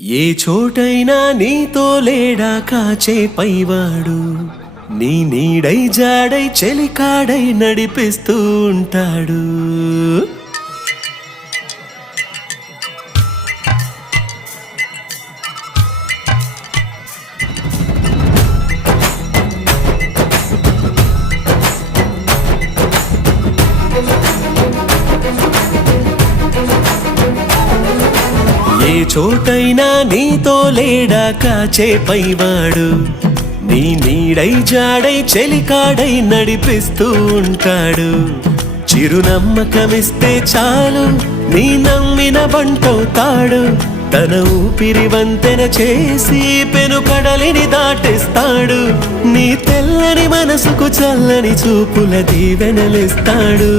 ఏ చోటైనా నీతో లేడా కాచే పైవాడు, నీ నీడై జాడై చెలికాడై నడిపిస్తూ ఉంటాడు. ఏ చోటైనా నీతో లేడా కాచే పైవాడు, నీ నీడై జాడై చెలికాడై నడిపిస్తూ ఉంటాడు. చిరునమ్మకమిస్తే చాలు నీ నమ్మిన బంటవుతాడు. తన ఊపిరి వంతెన చేసి పెను కడలిని దాటేస్తాడు. నీ తెల్లని మనసుకు చల్లని చూపుల దీవెనలిస్తాడు.